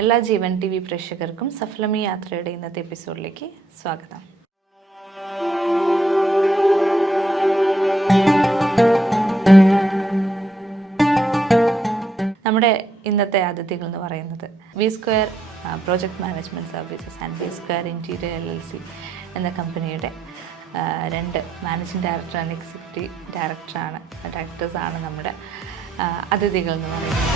എല്ലാ ജീവൻ T V പ്രേക്ഷകർക്കും സഫലമി യാത്രയുടെ ഇന്നത്തെ എപ്പിസോഡിലേക്ക് സ്വാഗതം. നമ്മുടെ ഇന്നത്തെ അതിഥികൾ എന്ന് പറയുന്നത് V square project management services and V square interior LLC എന്ന കമ്പനിയുടെ രണ്ട് മാനേജിംഗ് ഡയറക്ടർ ആൻഡ് എക്സിക്യൂട്ടീവ് ഡയറക്ടേഴ്സാണ് നമ്മുടെ അതിഥികൾ എന്ന് പറയുന്നത്.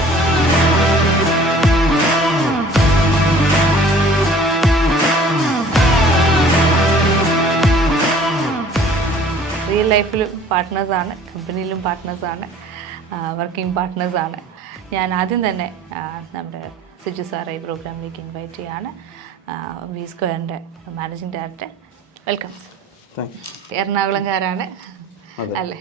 റിയൽ ലൈഫിലും പാർട്ട്നേഴ്സാണ്, കമ്പനിയിലും പാർട്ട്നേഴ്സാണ്, വർക്കിംഗ് പാർട്ട്നേഴ്സാണ്. ഞാൻ ആദ്യം തന്നെ നമ്മുടെ സിജു സാറെ ഈ പ്രോഗ്രാമിലേക്ക് ഇൻവൈറ്റ് ചെയ്യാണ്. വി സ്ക്വയറിൻ്റെ മാനേജിംഗ് ഡയറക്ടർ, വെൽക്കം സർ. എറണാകുളംകാരാണ് അല്ലേ?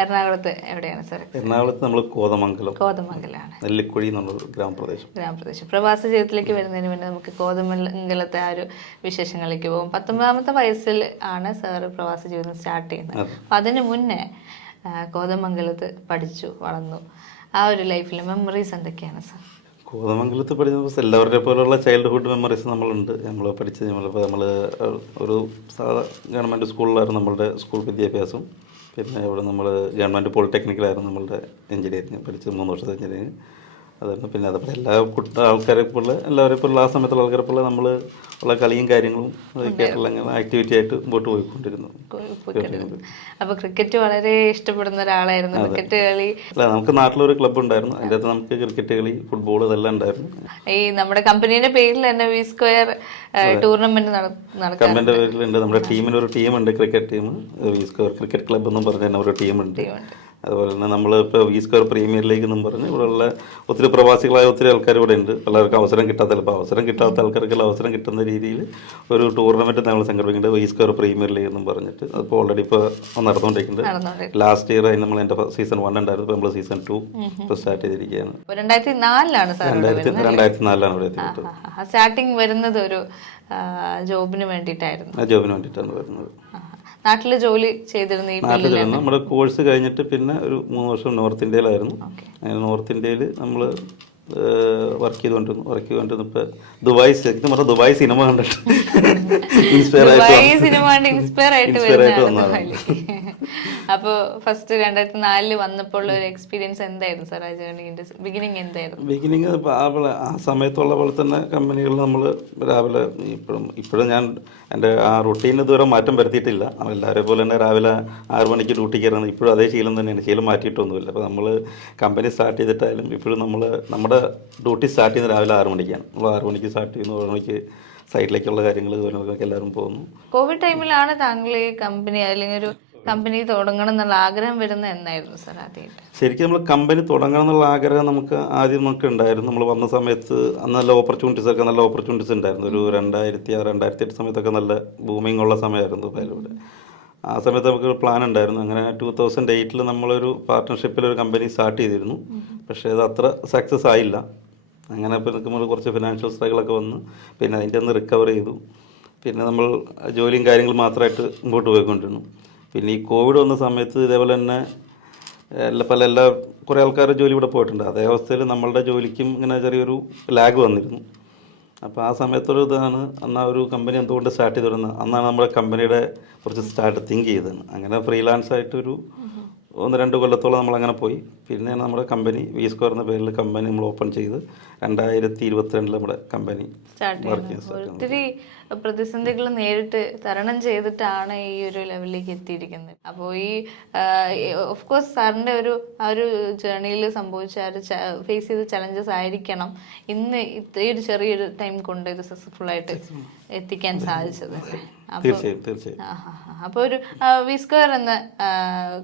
എറണാകുളത്ത് എവിടെയാണ് സാർ? എറണാകുളത്ത് നമ്മൾ കോതമംഗലാണ്, നെല്ലിക്കുഴി എന്നുള്ള ഗ്രാമപ്രദേശം. പ്രവാസ ജീവിതത്തിലേക്ക് വരുന്നതിന് മുന്നേ നമുക്ക് കോതമംഗലത്തെ ആ ഒരു വിശേഷങ്ങളിലേക്ക് പോകും. 19ാമത്തെ വയസ്സിൽ ആണ് സാറ് പ്രവാസ ജീവിതം സ്റ്റാർട്ട് ചെയ്യുന്നത്. അപ്പം അതിന് മുന്നേ കോതമംഗലത്ത് പഠിച്ചു വളർന്നു. ആ ഒരു ലൈഫിലെ മെമ്മറീസ് എന്തൊക്കെയാണ് സാർ? കോതമംഗലത്ത് പഠിച്ച എല്ലാവരുടെ പോലുള്ള ചൈൽഡ്ഹുഡ് മെമ്മറീസ് നമ്മളുണ്ട്. നമ്മൾ പഠിച്ചത് നമ്മൾ ഒരു സാധാ ഗവൺമെൻറ് സ്കൂളിലായിരുന്നു നമ്മളുടെ സ്കൂൾ വിദ്യാഭ്യാസം. പിന്നെ ഇവിടെ നമ്മൾ ഗവൺമെൻറ് പോളിടെക്നിക്കിലായിരുന്നു നമ്മളുടെ എഞ്ചിനീയറിങ് പഠിച്ചത്, 3 വർഷത്തെ എഞ്ചിനീയറിങ് അതായിരുന്നു. പിന്നെ അതേപോലെ എല്ലാ ആൾക്കാരെ പോലെ എല്ലാവരെ പോലുള്ള ആ സമയത്തുള്ള ആൾക്കാരെ പോലെ നമ്മൾ ഉള്ള കളിയും കാര്യങ്ങളും അതൊക്കെയായിട്ടുള്ള ആക്ടിവിറ്റി ആയിട്ട് മുമ്പോട്ട് പോയിക്കൊണ്ടിരുന്നു. അപ്പോൾ ക്രിക്കറ്റ് വളരെ ഇഷ്ടപ്പെടുന്ന ഒരാളായിരുന്നു. ക്രിക്കറ്റ് കളി അല്ല, നമുക്ക് നാട്ടിലൊരു ക്ലബ്ബ് ഉണ്ടായിരുന്നു, അതിൻ്റെ അകത്ത് നമുക്ക് ക്രിക്കറ്റ് കളി, ഫുട്ബോൾ ഇതെല്ലാം ഉണ്ടായിരുന്നു. ഈ നമ്മുടെ കമ്പനിയുടെ പേരിൽ തന്നെ വി സ്ക്വയർ ടൂർണമെന്റ് കമ്പനിയുടെ പേരിലുണ്ട്. നമ്മുടെ ടീമിനൊരു ടീമുണ്ട്, cricket team, V square cricket club എന്നും പറഞ്ഞ തന്നെ ഒരു ടീമുണ്ട്. അതുപോലെ തന്നെ നമ്മളിപ്പോൾ വി സ്ക്വയർ പ്രീമിയർ ലീഗ് എന്നും പറഞ്ഞ് ഇവിടെയുള്ള ഒത്തിരി പ്രവാസികളായ ഒത്തിരി ആൾക്കാർ ഇവിടെ ഉണ്ട്. പലർക്കും അവസരം കിട്ടാത്ത, ചിലപ്പോൾ അവസരം കിട്ടാത്ത ആൾക്കാർക്കെല്ലാം അവസരം കിട്ടുന്ന രീതിയിൽ ഒരു ടൂർണമെൻറ്റ് നമ്മൾ സംഘടിപ്പിക്കുന്നുണ്ട്, വി സ്ക്വയർ പ്രീമിയർ ലീഗ് എന്നും പറഞ്ഞിട്ട്. അപ്പോൾ ഓൾറെഡി ഇപ്പോൾ നടന്നുകൊണ്ടിരിക്കുന്നുണ്ട്. ലാസ്റ്റ് ഇയർ നമ്മൾ എൻ്റെ സീസൺ 1 ഉണ്ടായിരുന്നു, ഇപ്പോൾ നമ്മൾ സീസൺ 2 ഇപ്പോൾ സ്റ്റാർട്ട് ചെയ്തിരിക്കുകയാണ്. 2004 ഇവിടെ എത്തിയിട്ട് സ്റ്റാർട്ടിങ് വരുന്നത് ഒരു ജോബിന് വേണ്ടിയിട്ടായിരുന്നു. ജോബിന് വേണ്ടിയിട്ടാണ് വരുന്നത്. നാട്ടിൽ ജോലി ചെയ്തിരുന്നു. നമ്മുടെ കോഴ്സ് കഴിഞ്ഞിട്ട് പിന്നെ ഒരു 3 വർഷം നോർത്ത് ഇന്ത്യയിലായിരുന്നു. അങ്ങനെ നോർത്ത് ഇന്ത്യയിൽ നമ്മൾ വർക്ക് ചെയ്തുകൊണ്ടിരുന്നു. ഇപ്പൊ ദുബായ് സിനിമ കണ്ടിട്ട് ഇൻസ്പയർ ആയിട്ട് വന്നതാണ്. അപ്പോൾ ഫസ്റ്റ് 2004 വന്നപ്പോൾ ഒരു എക്സ്പീരിയൻസ് എന്തായിരുന്നു സാർ? ആ ജേർണിന്റെ ബിഗിനിങ് എന്തായിരുന്നു? ബിഗിനിങ് ആ സമയത്തുള്ള പോലെ തന്നെ കമ്പനികളിൽ നമ്മൾ രാവിലെ ഇപ്പോഴും ഞാൻ എൻ്റെ ആ റുട്ടീൻ ഇതുവരെ മാറ്റം വരുത്തിയിട്ടില്ല. എല്ലാവരെ പോലെ തന്നെ രാവിലെ 6 മണിക്ക് ഡ്യൂട്ടി കയറുന്നത് ഇപ്പോഴും അതേ ശീലം തന്നെയാണ്, ശീലം മാറ്റിയിട്ടൊന്നുമില്ല. അപ്പോൾ നമ്മൾ കമ്പനി സ്റ്റാർട്ട് ചെയ്തിട്ടായാലും ഇപ്പോഴും നമ്മുടെ ഡ്യൂട്ടി സ്റ്റാർട്ട് ചെയ്യുന്നത് രാവിലെ 6 മണിക്കാണ്. നമ്മൾ 6 മണിക്ക് സ്റ്റാർട്ട് ചെയ്യുന്നു, 6 മണിക്ക് സൈറ്റിലേക്കുള്ള കാര്യങ്ങൾ ഒക്കെ എല്ലാവരും പോകുന്നു. കോവിഡ് ടൈമിലാണ് താങ്കൾ ഈ കമ്പനി അല്ലെങ്കിൽ ഒരു കമ്പനി തുടങ്ങണം എന്നുള്ള ആഗ്രഹം വരുന്നത് എന്നായിരുന്നു സാർ? ആദ്യമായിട്ട് ശരിക്കും നമ്മൾ കമ്പനി തുടങ്ങണം എന്നുള്ള ആഗ്രഹം ആദ്യം നമുക്ക് ഉണ്ടായിരുന്നു. നമ്മൾ വന്ന സമയത്ത് അന്ന് നല്ല ഓപ്പർച്യൂണിറ്റീസ് ഉണ്ടായിരുന്നു. ഒരു 2006, 2008 സമയത്തൊക്കെ നല്ല ബൂമിംഗ് ഉള്ള സമയമായിരുന്നു ദുബായിലൂടെ. ആ സമയത്ത് നമുക്കൊരു പ്ലാൻ ഉണ്ടായിരുന്നു. അങ്ങനെ 2008 നമ്മളൊരു പാർട്ട്ണർഷിപ്പിൽ ഒരു കമ്പനി സ്റ്റാർട്ട് ചെയ്തിരുന്നു. പക്ഷേ അത് അത്ര സക്സസ് ആയില്ല. അങ്ങനെ ഇപ്പോൾ നിൽക്കുമ്പോൾ കുറച്ച് ഫിനാൻഷ്യൽ സ്ട്രഗിളൊക്കെ വന്ന് പിന്നെ അതിൻ്റെ ഒന്ന് റിക്കവർ ചെയ്തു. പിന്നെ നമ്മൾ ജോലിയും കാര്യങ്ങളും മാത്രമായിട്ട് മുമ്പോട്ട് പോയിക്കൊണ്ടിരുന്നു. പിന്നെ ഈ കോവിഡ് വന്ന സമയത്ത് ഇതേപോലെ തന്നെ കുറേ ആൾക്കാർ ജോലി ഇവിടെ പോയിട്ടുണ്ട്. അതേ അവസ്ഥയിൽ നമ്മളുടെ ജോലിക്കും ഇങ്ങനെ ചെറിയൊരു ലാഗ് വന്നിരുന്നു. അപ്പോൾ ആ സമയത്തൊരു ഇതാണ് അന്ന് ആ ഒരു കമ്പനി എന്തുകൊണ്ട് സ്റ്റാർട്ട് ചെയ്തിരുന്നത്. അന്നാണ് നമ്മുടെ കമ്പനിയുടെ കുറച്ച് തിങ്ക് ചെയ്തത്. അങ്ങനെ ഫ്രീലാൻസ് ആയിട്ടൊരു 1-2 കൊല്ലത്തോളം നമ്മളങ്ങനെ പോയി. പിന്നെ നമ്മുടെ കമ്പനി വി സ്ക്വയർ എന്ന പേരിൽ കമ്പനി നമ്മൾ ഓപ്പൺ ചെയ്ത് 2022 നമ്മുടെ കമ്പനി വർക്ക് ചെയ്തു. ഒത്തിരി പ്രതിസന്ധികൾ നേരിട്ട് തരണം ചെയ്തിട്ടാണ് ഈ ഒരു ലെവലിലേക്ക് എത്തിയിരിക്കുന്നത്. അപ്പോൾ ഈ ഓഫ് കോഴ്സ് സാറിൻ്റെ ആ ഒരു ജേർണിയിൽ സംഭവിച്ച ഫേസ് ചെയ്ത ചലഞ്ചസ് ആയിരിക്കണം ഇന്ന് ഈ ഒരു ചെറിയൊരു ടൈം കൊണ്ട് ഇത് സക്സസ്ഫുൾ ആയിട്ട് എത്തിക്കാൻ സാധിച്ചത്. അപ്പോൾ ഒരു വി സ്ക്വയർ എന്ന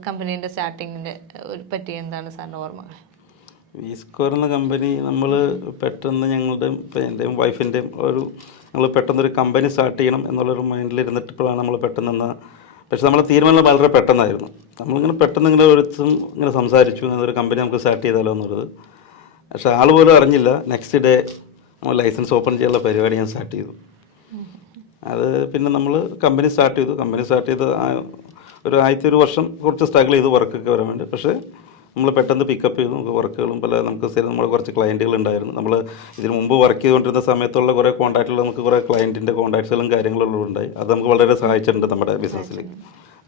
കമ്പനീൻ്റെ സ്റ്റാർട്ടിങ്ങിൻ്റെ പറ്റി എന്താണ് സാറിൻ്റെ ഓർമ്മകൾ? വി സ്ക്വയർ എന്ന കമ്പനി നമ്മൾ പെട്ടെന്ന് എൻ്റെയും വൈഫിൻ്റെയും ഞങ്ങൾ പെട്ടെന്നൊരു കമ്പനി സ്റ്റാർട്ട് ചെയ്യണം എന്നുള്ളൊരു മൈൻഡിലിരുന്നിട്ടപ്പോഴാണ് നമ്മൾ പക്ഷെ നമ്മളെ തീരുമാനം വളരെ പെട്ടെന്നായിരുന്നു. നമ്മളിങ്ങനെ പെട്ടെന്ന് ഇങ്ങനെ സംസാരിച്ചു, ഒരു കമ്പനി നമുക്ക് സ്റ്റാർട്ട് ചെയ്താലോ എന്നുള്ളത്. പക്ഷേ ആൾ പോലും അറിഞ്ഞില്ല, നെക്സ്റ്റ് ഡേ നമ്മൾ ലൈസൻസ് ഓപ്പൺ ചെയ്യാനുള്ള പരിപാടി ഞാൻ സ്റ്റാർട്ട് ചെയ്തു. അത് പിന്നെ നമ്മൾ കമ്പനി സ്റ്റാർട്ട് ചെയ്ത് ഒരു 1 വർഷം കുറച്ച് സ്ട്രഗിൾ ചെയ്തു വർക്കൊക്കെ വരാൻ വേണ്ടി. പക്ഷേ നമ്മൾ പെട്ടെന്ന് പിക്കപ്പ് ചെയ്തു. നമുക്ക് വർക്കുകളും നമുക്ക് സ്ഥിരം നമ്മുടെ കുറച്ച് ക്ലയൻറ്റുകൾ ഉണ്ടായിരുന്നു. നമ്മൾ ഇതിന് മുമ്പ് വർക്ക് ചെയ്തുകൊണ്ടിരുന്ന സമയത്തുള്ള കുറേ കോൺടാക്റ്റുകൾ, നമുക്ക് കുറേ ക്ലയൻറ്റിൻ്റെ കോൺടാക്ട്സുകളും കാര്യങ്ങളും ഉണ്ടായി. അത് നമുക്ക് വളരെ സഹായിച്ചിട്ടുണ്ട് നമ്മുടെ ബിസിനസ്സിലേക്ക്.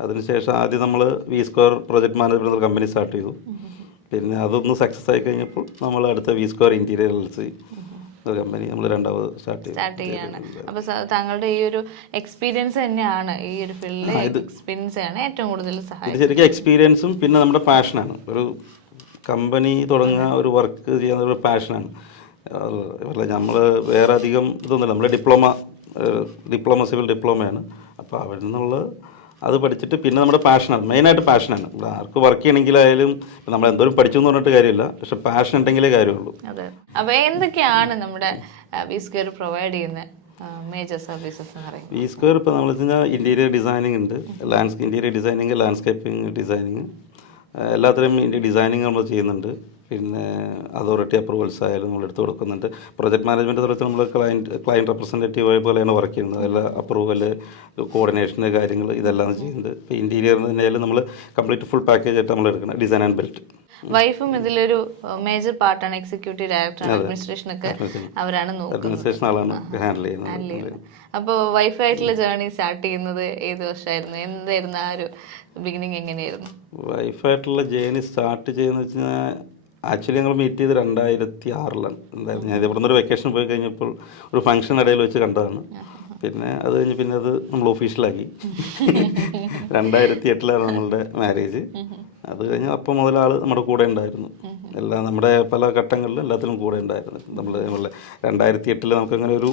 അതിനുശേഷം ആദ്യം നമ്മൾ വി സ്ക്വയർ പ്രൊജക്ട് മാനേജ്മെൻറ്റ് എന്ന കമ്പനി സ്റ്റാർട്ട് ചെയ്തു. പിന്നെ അതൊന്ന് സക്സസ് ആയി കഴിഞ്ഞപ്പോൾ നമ്മൾ അടുത്ത V square interior LLC company നമ്മൾ രണ്ടാമത് സ്റ്റാർട്ട് ചെയ്യാണ്. അപ്പൊ താങ്കളുടെ ഈ ഒരു എക്സ്പീരിയൻസ് തന്നെയാണ് ഈ ഒരു ഫീൽഡിൽ എക്സ്പീരിയൻസ് ആണ് ഏറ്റവും കൂടുതൽ സഹായം. ഇത് ശരിക്കും എക്സ്പീരിയൻസും പിന്നെ നമ്മുടെ പാഷനാണ്. ഒരു കമ്പനി തുടങ്ങുക, ഒരു വർക്ക് ചെയ്യുന്ന ഒരു പാഷനാണ്. നമ്മൾ വേറെ അധികം ഇതൊന്നുമില്ല. നമ്മൾ ഡിപ്ലോമ സിവിൽ ഡിപ്ലോമയാണ്. അപ്പോൾ അവിടെ നിന്നുള്ള അത് പഠിച്ചിട്ട് പിന്നെ നമ്മുടെ പാഷനാണ്, മെയിനായിട്ട് പാഷനാണ്. ആർക്ക് വർക്ക് ചെയ്യണമെങ്കിലായാലും നമ്മൾ എന്തോരം പഠിച്ചു എന്ന് പറഞ്ഞിട്ട് കാര്യമില്ല, പക്ഷെ പാഷൻ ഉണ്ടെങ്കിലേ കാര്യമുള്ളൂ. അതെ. അപ്പോൾ എന്തൊക്കെയാണ് നമ്മുടെ വി സ്ക്വയർ പ്രൊവൈഡ് ചെയ്യുന്ന മേജർ സർവീസസ് എന്ന് പറയുന്നത്? വി സ്ക്വയർ ഇപ്പോൾ നമ്മൾ വെച്ച് കഴിഞ്ഞാൽ ഇൻറ്റീരിയർ ഡിസൈനിങ് ഉണ്ട്, ഇൻറ്റീരിയർ ഡിസൈനിങ്, ലാൻഡ്സ്കേപ്പിംഗ് ഡിസൈനിങ്, എല്ലാത്തരം ഡിസൈനിങ് നമ്മൾ ചെയ്യുന്നുണ്ട്. പിന്നെ അതോറിറ്റി അപ്രൂവൽസ് ആയാലും നമ്മൾ എടുത്ത് കൊടുക്കുന്നുണ്ട്. പ്രൊജക്ട് മാനേജ്മെൻറ്റ് തലത്തിൽ നമ്മൾ ക്ലയൻറ്റ് റെപ്രസെൻറ്റേറ്റീവ് പോലെയാണ് വർക്ക് ചെയ്യുന്നത്. അതെല്ലാം അപ്രൂവൽ, കോർഡിനേഷൻ്റെ കാര്യങ്ങൾ ഇതെല്ലാം ചെയ്യുന്നുണ്ട്. ഇപ്പോൾ ഇൻറ്റീരിയറിന് തന്നെയായാലും നമ്മൾ കംപ്ലീറ്റ് ഫുൾ പാക്കേജ് ആയിട്ട് നമ്മൾ എടുക്കുന്നത് ഡിസൈൻ ആൻഡ് ബിൽറ്റ്. വൈഫും ഇതിലൊരു മേജർ പാർട്ടാണ്, എക്സിക്യൂട്ടീവ് ഡയറക്ടർ, അഡ്മിനിസ്ട്രേഷനൊക്കെ അവരാണ് അഡ്മിനിസ്ട്രേഷൻ ആളാണ് ഹാൻഡിൽ ചെയ്യുന്നത്. അപ്പോൾ വൈഫായിട്ടുള്ള ജേർണി സ്റ്റാർട്ട് ചെയ്യുന്നത് ഏത് വർഷമായിരുന്നു? എന്തായിരുന്നു ആ ഒരു ബിഗിനിങ്, എങ്ങനെയായിരുന്നു? വൈഫായിട്ടുള്ള ജേർണി സ്റ്റാർട്ട് ചെയ്യുന്നത് വെച്ച് കഴിഞ്ഞാൽ ആക്ച്വലി ഞങ്ങൾ മീറ്റ് ചെയ്ത് 2006 എന്തായാലും. ഞാൻ ഇവിടെ നിന്നൊരു വെക്കേഷൻ പോയി കഴിഞ്ഞപ്പോൾ ഒരു ഫംഗ്ഷൻ ഇടയിൽ വെച്ച് കണ്ടതാണ്. പിന്നെ അത് കഴിഞ്ഞ് പിന്നെ അത് നമ്മൾ ഒഫീഷ്യലാക്കി. 2008 നമ്മളുടെ മാരേജ്. അത് കഴിഞ്ഞ് അപ്പം മുതൽ ആൾ നമ്മുടെ കൂടെ ഉണ്ടായിരുന്നു. എല്ലാം നമ്മുടെ പല ഘട്ടങ്ങളിലും എല്ലാത്തിലും കൂടെ ഉണ്ടായിരുന്നു. നമ്മളെ 2008 നമുക്കങ്ങനെ ഒരു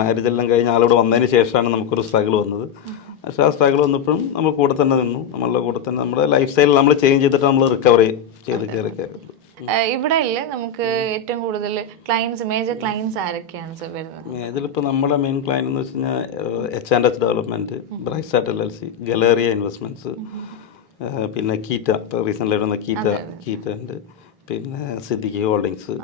മാരേജ് എല്ലാം കഴിഞ്ഞ് ആളിവിടെ വന്നതിന് ശേഷമാണ് നമുക്കൊരു സ്ട്രഗിൾ വന്നത്. പക്ഷേ ആ സ്ട്രഗിൾ വന്നപ്പോഴും നമ്മൾ കൂടെ തന്നെ നിന്നു. നമ്മളുടെ കൂടെ തന്നെ നമ്മുടെ ലൈഫ് സ്റ്റൈൽ നമ്മൾ ചേഞ്ച് ചെയ്തിട്ട് നമ്മൾ റിക്കവർ ചെയ്ത് കയറി. ഇവിടെ ഇല്ലേ നമുക്ക് ഏറ്റവും കൂടുതൽ മേജർ ക്ലയൻസ് ആരൊക്കെയാണ് സർ വരുന്നത്? ഇതിലിപ്പോൾ നമ്മുടെ മെയിൻ ക്ലയൻറ്റ് എന്ന് വെച്ച് കഴിഞ്ഞാൽ H&H development, Brightsat LLC, Galleria investments, പിന്നെ കീറ്റ, ഇപ്പോൾ റീസെൻ്റ് വന്ന കീറ്റ ഉണ്ട്, പിന്നെ സിദ്ദിഖി ഹോൾഡിങ്സ്.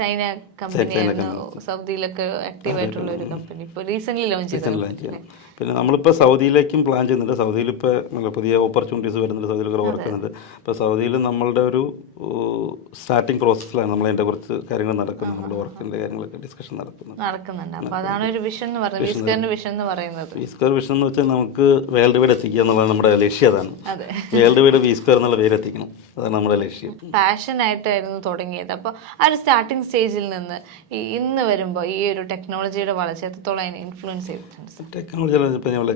ചൈന കമ്പനിയായിരുന്നു, സൗദിയിലൊക്കെ ആക്റ്റീവ് ആയിട്ടുള്ള ഒരു കമ്പനി, ഇപ്പോൾ റീസെൻ്റ്ലി ലോഞ്ച് ചെയ്തത്. പിന്നെ നമ്മളിപ്പോൾ സൗദിയിലേക്കും പ്ലാൻ ചെയ്യുന്നുണ്ട്. സൗദിയിലിപ്പോൾ പുതിയ ഓപ്പർച്യൂണിറ്റീസ് വരുന്നുണ്ട്, സൗദിയിലൊക്കെ വർക്ക് ചെയ്യുന്നുണ്ട്. ഇപ്പോൾ സൗദിയിൽ നമ്മളുടെ ഒരു സ്റ്റാർട്ടിങ് പ്രോസസ്സിലാണ് നമ്മളതിൻ്റെ കുറച്ച് കാര്യങ്ങൾ നടക്കുന്നത്. നമ്മുടെ വർക്കിൻ്റെ കാര്യങ്ങളൊക്കെ ഡിസ്കഷൻ നടക്കുന്നുണ്ട്. അപ്പോൾ അതാണ് ഒരു വിഷൻ എന്ന് പറയുന്നത്, വിസ്കറിന്റെ വിഷൻ എന്ന് പറയുന്നത്. വിസ്കർ വിഷൻ എന്ന് വെച്ചാൽ നമുക്ക് വേൾഡ് വൈഡ് എത്തിക്കുക എന്നുള്ളത് നമ്മുടെ ലക്ഷ്യം. അതാണ് വേൾഡ് വൈഡ് വിസ്കർ എന്നുള്ള പേര് എത്തിക്കണം, അതാണ് നമ്മുടെ ലക്ഷ്യം. പാഷൻ ആയിട്ടായിരുന്നു തുടങ്ങിയത്. അപ്പോൾ ആ ഒരു സ്റ്റാർട്ടിങ് സ്റ്റേജിൽ നിന്ന് ഇന്ന് വരുമ്പോൾ ഈ ഒരു ടെക്നോളജിയുടെ വളർച്ച എത്രത്തോളം ഇൻഫ്ലുവൻസ് ചെയ്തിട്ടുണ്ട്? ടെക്നോളജി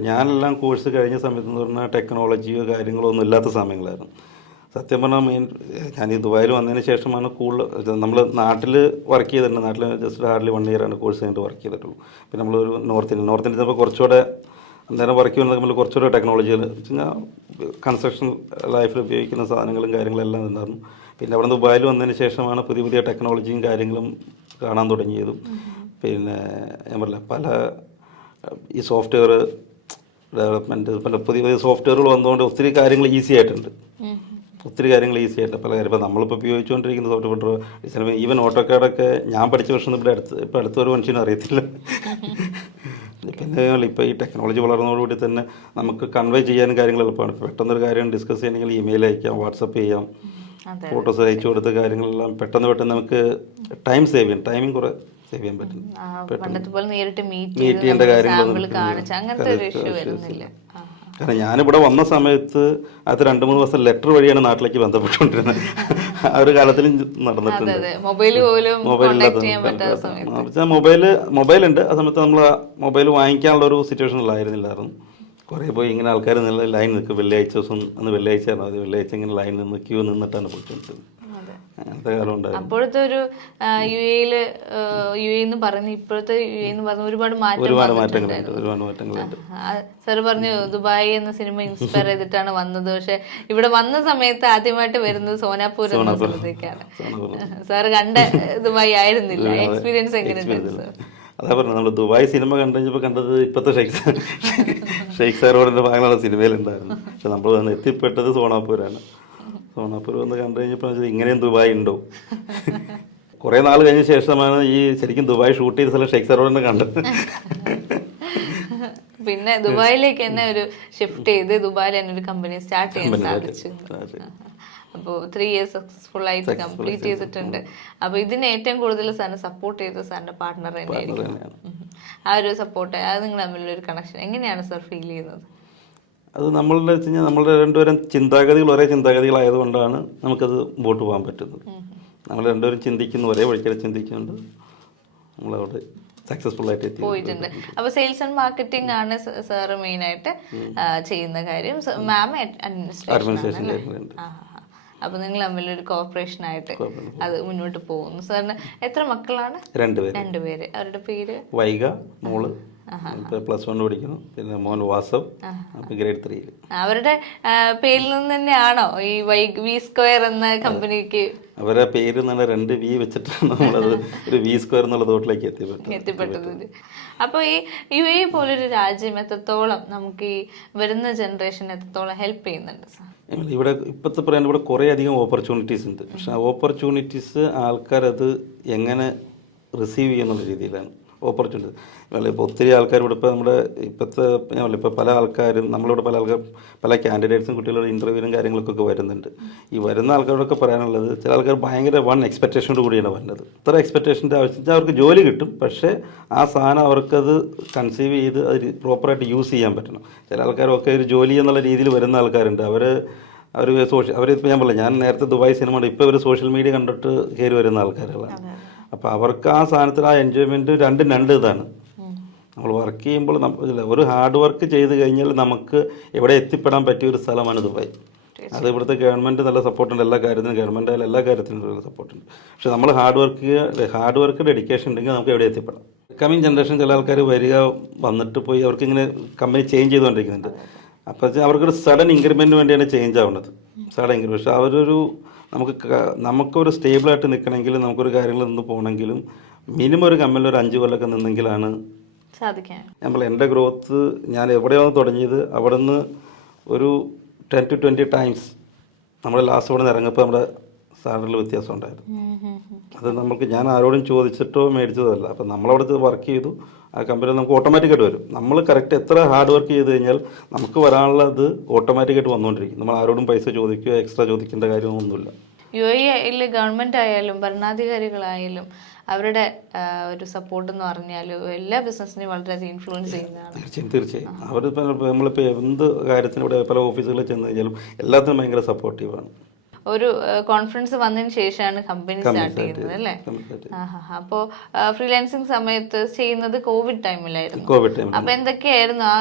ഞാനെല്ലാം കോഴ്സ് കഴിഞ്ഞ സമയത്ത് എന്ന് പറഞ്ഞാൽ ടെക്നോളജിയോ കാര്യങ്ങളോ ഒന്നും ഇല്ലാത്ത സമയങ്ങളായിരുന്നു. സത്യം പറഞ്ഞാൽ ഞാൻ ഈ ദുബായിൽ വന്നതിന് ശേഷമാണ് കൂടുതൽ നമ്മൾ നാട്ടിൽ വർക്ക് ചെയ്തിട്ടുണ്ട്. നാട്ടിൽ ജസ്റ്റ് ഹാർഡ്ലി 1 year കോഴ്സ് കഴിഞ്ഞിട്ട് വർക്ക് ചെയ്തിട്ടുള്ളൂ. പിന്നെ നമ്മളൊരു നോർത്ത് ഇന്ത്യൻ ചിലപ്പോൾ കുറച്ചുകൂടെ അന്നേരം വർക്ക് ചെയ്യുന്നത് നമ്മൾ കുറച്ചുകൂടെ ടെക്നോളജികൾ വെച്ച് കഴിഞ്ഞാൽ കൺസ്ട്രക്ഷൻ ലൈഫിൽ ഉപയോഗിക്കുന്ന സാധനങ്ങളും കാര്യങ്ങളെല്ലാം ഉണ്ടായിരുന്നു. പിന്നെ അവിടെ ദുബായിൽ വന്നതിന് ശേഷമാണ് പുതിയ ടെക്നോളജിയും കാര്യങ്ങളും കാണാൻ തുടങ്ങിയതും. പിന്നെ ഞാൻ പറഞ്ഞില്ല, പല ഈ സോഫ്റ്റ്വെയർ ഡെവലപ്മെൻറ്റ്, പല പുതിയ സോഫ്റ്റ്വെയറുകൾ വന്നതുകൊണ്ട് ഒത്തിരി കാര്യങ്ങൾ ഈസി ആയിട്ടുണ്ട്. പല കാര്യം ഇപ്പോൾ നമ്മളിപ്പോൾ ഉപയോഗിച്ചുകൊണ്ടിരിക്കുന്ന സോഫ്റ്റ്വെയർ ഡിസൈൻ, ഈവൻ ഓട്ടോകാഡൊക്കെ ഞാൻ പഠിച്ച വർഷം ഇപ്പോൾ അടുത്തൊരു മനുഷ്യനും അറിയത്തില്ല. പിന്നെ ഇപ്പോൾ ഈ ടെക്നോളജി വളർന്നതോടുകൂടി തന്നെ നമുക്ക് കൺവേ ചെയ്യാനും കാര്യങ്ങൾ എളുപ്പമാണ്. പെട്ടെന്നൊരു കാര്യം ഡിസ്കസ് ചെയ്യണമെങ്കിൽ ഇമെയിൽ അയക്കാം, വാട്സപ്പ് ചെയ്യാം, ഫോട്ടോസ് അയച്ചു കൊടുത്ത കാര്യങ്ങളെല്ലാം പെട്ടെന്ന് നമുക്ക് ടൈമിങ് കുറേ സേവ് ചെയ്യാൻ പറ്റും. മീറ്റ് ചെയ്യേണ്ട കാര്യങ്ങളൊന്നും. കാരണം ഞാനിവിടെ വന്ന സമയത്ത് അത് 2-3 ദിവസം ലെറ്റർ വഴിയാണ് നാട്ടിലേക്ക് ബന്ധപ്പെട്ടുകൊണ്ടിരുന്നത്. ആ ഒരു കാലത്തിലും നടന്നിട്ടുണ്ട്. മൊബൈലുണ്ട്, ആ സമയത്ത് നമ്മൾ മൊബൈൽ വാങ്ങിക്കാനുള്ള ഒരു സിറ്റുവേഷനിലായിരുന്നില്ലായിരുന്നു. കുറേ പോയി ഇങ്ങനെ ആൾക്കാർ ലൈൻ നിൽക്കും. വെള്ളിയാഴ്ച ദിവസം വെള്ളിയാഴ്ച ഇങ്ങനെ ലൈൻ നിന്ന് ക്യൂ നിന്നിട്ടാണ് പോയിക്കൊണ്ടിരുന്നത്. അങ്ങനത്തെ കാലം ഉണ്ടായിരുന്നു. അപ്പോഴത്തെ ഒരു യു എന്ന് പറഞ്ഞ ഇപ്പോഴത്തെ യു എന്ന് പറഞ്ഞ ഒരുപാട് മാറ്റങ്ങളുണ്ട്. സാർ പറഞ്ഞു ദുബായ് എന്ന സിനിമ ഇൻസ്പയർ ചെയ്തിട്ടാണ് വന്നത്. പക്ഷെ ഇവിടെ വന്ന സമയത്ത് ആദ്യമായിട്ട് വരുന്നത് സോനാപൂർ എന്ന സ്ഥലത്തേക്കാണ്. സാർ കണ്ട ദുബായ് ആയിരുന്നില്ല. എക്സ്പീരിയൻസ് എങ്ങനെയുണ്ട്? അതാ പറഞ്ഞത്, നമ്മൾ ദുബായ് സിനിമ കഴിഞ്ഞപ്പോൾ കണ്ടത് ഇപ്പോഴത്തെ ഷെയ്ഖ് സാറോടെ ഭാഗങ്ങളുള്ള സിനിമയിലുണ്ടായിരുന്നു. പക്ഷെ നമ്മൾ വന്ന് എത്തിപ്പെട്ടത് സോനാപൂരാണ്. സോനാപൂർ വന്ന് കണ്ടു കഴിഞ്ഞപ്പോൾ ഇങ്ങനെയും ദുബായ് ഉണ്ടോ? കുറേ നാൾ കഴിഞ്ഞ ശേഷമാണ് ഈ ശരിക്കും ദുബായ് ഷൂട്ട് ചെയ്ത സ്ഥലം ഷെയ്ഖ് സാറോടെ കണ്ടത്. പിന്നെ ദുബായിലേക്ക് തന്നെ ഒരു ഷിഫ്റ്റ് ചെയ്ത് ദുബായിൽ തന്നെ ഒരു കമ്പനി സ്റ്റാർട്ട് ചെയ്യാൻ സാധിച്ചു. അപ്പോൾ 3 years സക്സസ്ഫുൾ ആയിട്ട് കംപ്ലീറ്റ് ചെയ്തിട്ടുണ്ട്. അപ്പോൾ ഇതിന് ഏറ്റവും കൂടുതൽ സാറിന് സപ്പോർട്ട് ചെയ്തത് സാറിന്റെ പാർട്ട്ണർ തന്നെയായിരിക്കും. ആ ഒരു സപ്പോർട്ട്, അത് നിങ്ങൾ തമ്മിലുള്ള ഒരു കണക്ഷൻ എങ്ങനെയാണ് സാർ ഫീൽ ചെയ്യുന്നത്? അത് നമ്മളുടെ വെച്ച് കഴിഞ്ഞാൽ നമ്മളുടെ രണ്ടുപേരും ചിന്താഗതികൾ ഒരേ ചിന്താഗതികളായതുകൊണ്ടാണ് നമുക്കത് മുമ്പോട്ട് പോകാൻ പറ്റുന്നത്. നമ്മൾ രണ്ടുപേരും ചിന്തിക്കുന്നു, ഒരേ വഴിക്കടെ ചിന്തിക്കുന്നുണ്ട്, നമ്മളവിടെ സക്സസ്ഫുൾ ആയിട്ട് പോയിട്ടുണ്ട്. അപ്പൊ സെയിൽസ് ആൻഡ് മാർക്കറ്റിംഗ് ആണ് സാർ മെയിൻ ആയിട്ട് ചെയ്യുന്ന കാര്യം, മാം അഡ്മിനിസ്ട്രേഷൻ. അപ്പൊ നിങ്ങൾ തമ്മിലൊരു കോർപ്പറേഷൻ ആയിട്ട് അത് മുന്നോട്ട് പോകുന്നു. സാറിന് എത്ര മക്കളാണ്? രണ്ടുപേര്. അവരുടെ പേര്? വൈഗ, മോള് +1 പഠിക്കുന്നു, പിന്നെ മോൻ വാസവ് ഗ്രേഡ് 3. അവരുടെ പേരിൽ നിന്ന് തന്നെയാണോ ഈ V2 എന്ന കമ്പനിക്ക്? അവരെ പേര് തന്നെ 2 V വെച്ചിട്ടാണ് നമ്മളത് ഒരു V2 എന്നുള്ള തോട്ടിലേക്ക് എത്തിപ്പെട്ടത്. അപ്പോൾ ഈ UAE പോലൊരു രാജ്യം എത്രത്തോളം നമുക്ക് ഈ വരുന്ന ജനറേഷൻ എത്രത്തോളം ഹെൽപ്പ് ചെയ്യുന്നുണ്ട് സാർ? ഇവിടെ ഇപ്പോഴത്തെ പറയാൻ ഇവിടെ കുറേ അധികം ഓപ്പർച്യൂണിറ്റീസ് ഉണ്ട്. പക്ഷെ ആ ഓപ്പർച്യൂണിറ്റീസ് ആൾക്കാരത് എങ്ങനെ റിസീവ് ചെയ്യുന്നുള്ള രീതിയിലാണ് ഓപ്പർച്യൂണിറ്റീസ്. ഇപ്പോൾ ഒത്തിരി ആൾക്കാർ ഇവിടെ ഇപ്പോൾ നമ്മുടെ ഇപ്പോൾ പല ആൾക്കാരും നമ്മളിവിടെ പല കാൻഡിഡേറ്റ്സും കുട്ടികളുടെ ഇൻ്റർവ്യൂവും കാര്യങ്ങളൊക്കെ വരുന്നുണ്ട്. ഈ വരുന്ന ആൾക്കാരോടൊക്കെ പറയാനുള്ളത്, ചില ആൾക്കാർ ഭയങ്കര എക്സ്പെക്റ്റേഷനോട് കൂടിയാണ് വരുന്നത്. ഇത്ര എക്സ്പെക്റ്റേഷൻ്റെ ആവശ്യം അവർക്ക് ജോലി കിട്ടും, പക്ഷേ ആ സാധനം അവർക്കത് കൺസീവ് ചെയ്ത് അത് പ്രോപ്പറായിട്ട് യൂസ് ചെയ്യാൻ പറ്റണം. ചില ആൾക്കാരൊക്കെ ഒരു ജോലി എന്നുള്ള രീതിയിൽ വരുന്ന ആൾക്കാരുണ്ട്. അവരിപ്പോൾ ഞാൻ പറയാം, ഞാൻ നേരത്തെ ദുബായ് സിനിമ ഉണ്ട്, ഇപ്പോൾ ഇവർ സോഷ്യൽ മീഡിയ കണ്ടിട്ട് കയറി വരുന്ന ആൾക്കാരുകളാണ്. അപ്പോൾ അവർക്ക് ആ സാധനത്തിൽ ആ എൻജോയ്മെൻറ്റ് രണ്ട് ഇതാണ്. നമ്മൾ വർക്ക് ചെയ്യുമ്പോൾ ഒരു ഹാർഡ് വർക്ക് ചെയ്ത് കഴിഞ്ഞാൽ നമുക്ക് എവിടെ എത്തിപ്പെടാൻ പറ്റിയ ഒരു സ്ഥലമാണ് ദുബായ്. അത് ഇവിടുത്തെ ഗവൺമെൻറ് നല്ല സപ്പോർട്ടുണ്ട്, എല്ലാ കാര്യത്തിനും ഗവൺമെൻറ് ആയാലും എല്ലാ കാര്യത്തിനും നല്ല സപ്പോർട്ടുണ്ട്. പക്ഷേ നമ്മൾ ഹാർഡ് വർക്ക് ഡെഡിക്കേഷൻ ഉണ്ടെങ്കിൽ നമുക്ക് എവിടെ എത്തിപ്പെടാം. കമ്മിങ് ജനറേഷൻ ചില ആൾക്കാർ വന്നിട്ട് പോയി അവർക്കിങ്ങനെ കമ്പനി ചേഞ്ച് ചെയ്തുകൊണ്ടിരിക്കുന്നുണ്ട്. അപ്പോൾ അവർക്കൊരു സഡൻ ഇൻക്രിമെൻറ്റിന് വേണ്ടിയാണ് ചേഞ്ച് ആവുന്നത്, സഡൻ ഇൻക്രിമെൻറ്റ്. പക്ഷേ നമുക്കൊരു സ്റ്റേബിളായിട്ട് നിൽക്കണമെങ്കിൽ, നമുക്കൊരു കാര്യങ്ങൾ നിന്ന് പോകണമെങ്കിലും മിനിമം ഒരു കമ്പനിയിൽ ഒരു 5 കൊല്ലമൊക്കെ നിന്നെങ്കിലാണ് സാധിക്കാൻ. എൻ്റെ ഗ്രോത്ത് ഞാൻ എവിടെയാണ് തുടങ്ങിയത് അവിടെ നിന്ന് ഒരു 10 to 20 ടൈംസ് നമ്മൾ ലാസ്റ്റ് ഇവിടെ നിന്ന് ഇറങ്ങപ്പോൾ നമ്മുടെ സാലറിയിൽ വ്യത്യാസം ഉണ്ടായിരുന്നു. അത് ഞാൻ ആരോടും ചോദിച്ചിട്ടോ മേടിച്ചതല്ല. അപ്പം നമ്മളവിടെ വർക്ക് ചെയ്തു, ആ കമ്പനിയിൽ നമുക്ക് ഓട്ടോമാറ്റിക്കായിട്ട് വരും. നമ്മൾ കറക്റ്റ് എത്ര ഹാർഡ് വർക്ക് ചെയ്ത് കഴിഞ്ഞാൽ നമുക്ക് വരാനുള്ളത് ഓട്ടോമാറ്റിക്കായിട്ട് വന്നുകൊണ്ടിരിക്കും. നമ്മൾ ആരോടും പൈസ ചോദിക്കുകയോ എക്സ്ട്രാ ചോദിക്കേണ്ട കാര്യമൊന്നുമില്ല. UAE ഗവൺമെൻറ് ആയാലും ഭരണാധികാരികളായാലും അവരുടെ ഒരു സപ്പോർട്ട് എന്ന് പറഞ്ഞാൽ എല്ലാ ബിസിനസ്സിനെയും വളരെയധികം ഇൻഫ്ലുവൻസ് ചെയ്യുന്നതാണ്. തീർച്ചയായും അവരിപ്പോൾ നമ്മളിപ്പോൾ എന്ത് കാര്യത്തിന് ഇവിടെ പല ഓഫീസുകളിൽ ചെന്ന് കഴിഞ്ഞാലും എല്ലാത്തിനും ഭയങ്കര സപ്പോർട്ടീവാണ്. ഒരു കോൺഫറൻസ് വന്നതിന് ശേഷമാണ് കമ്പനി സ്റ്റാർട്ട് ചെയ്യുന്നത് അല്ലേ? അപ്പോൾ ഫ്രീലാൻസിങ് സമയത്ത് ചെയ്യുന്നത് കോവിഡ് ടൈമിലായിരുന്നു. അപ്പോൾ എന്തൊക്കെയായിരുന്നു ആ